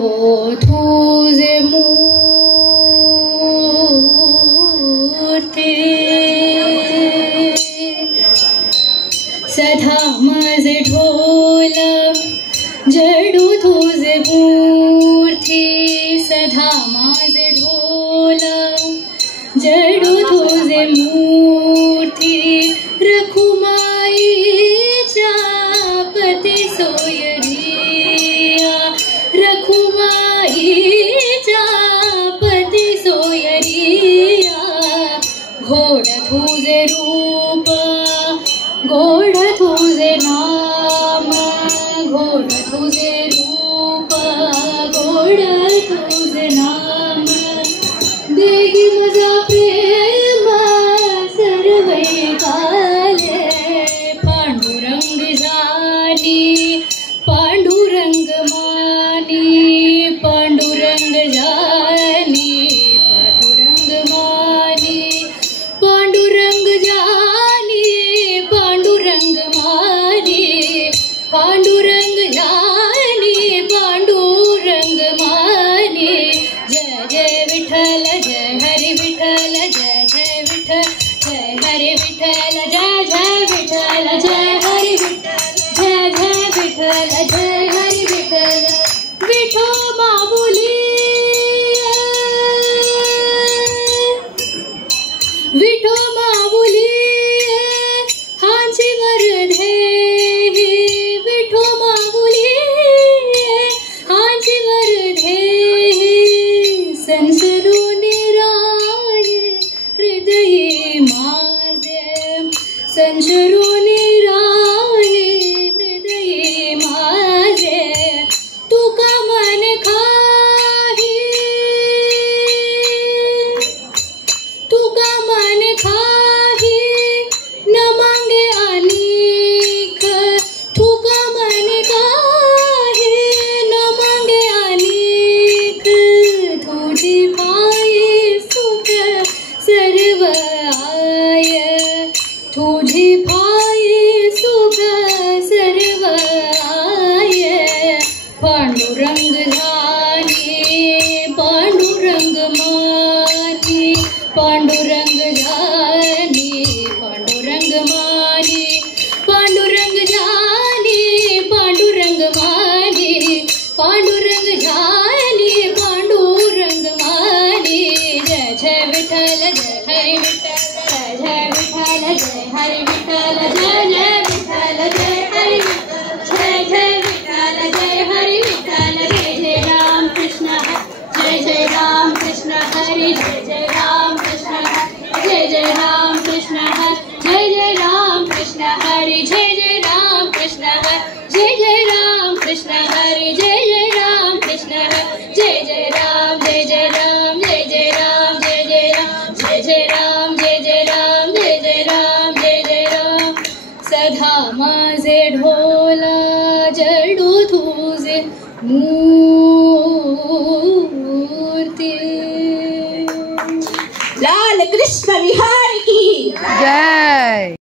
तुझे मूर्ती सदा माझे ढोल जडू तुझे मूर्ती सदा माझे ढोल जडू तुझे मूर्ती रखुमाईच्या पती सोयरिया रखुमाईच्या पती सोयरिया घोड तुझे रूप घोड तुझे नाम घोड तुझे रूप घोड तुझे नाम देही मजा प्रेम सर्वे काले पांडुरंग जानी पांडुरंग मानी पांडुरंग जानी पांडुरंग मानी पांडुरंग जानी पांडुरंग मानी पांडुरंग जानी पांडुरंग मानी जय जय विठ्ठल जय हरि विठ्ठल जय जय विठ्ठल जय हरि विठ्ठल जय जय विठ्ठल जय हरि विठ्ठल जय जय विठ्ठल जय हरि विठ्ठल विठो माऊली विठो माऊली हांची वरधे विठो माऊली हांची वरधे संसरून राय हृदये माझे संसरून राय हृदये माझे तुका मन खाही तुका मन खाही न मांगे अनिक तुका मन खाही न मांगे अनिक तुझी पायी सुख सर्व आय तुझी पायी सुख सर्व आय पांडुरंग झाली पांडुरंग मानी पांडुरंग जानी पांडुरंग मानी पांडुरंग जानी पांडुरंग मानी पांडुरंग जानी पांडुरंग मानी जय जय विठ्ठल जय हरि विठ्ठल जय जय विठ्ठल जय हरि विठ्ठल जय जय विठ्ठल जय हरि विठ्ठल जय जय विठ्ठल जय हरि विठ्ठल जय जय राम कृष्ण जय जय राम कृष्ण हरि जय जय राम कृष्ण जय जय राम कृष्ण जय जय राम कृष्ण हरि जय जय राम कृष्ण जय जय राम कृष्ण हरि जय जय राम कृष्ण जय जय राम जय जय राम जय जय राम जय जय राम जय जय राम जय जय राम जय जय राम जय जय राम सदा माझे ढोल जडू तुझे मूर्ती लाल कृष्ण विहार की जय।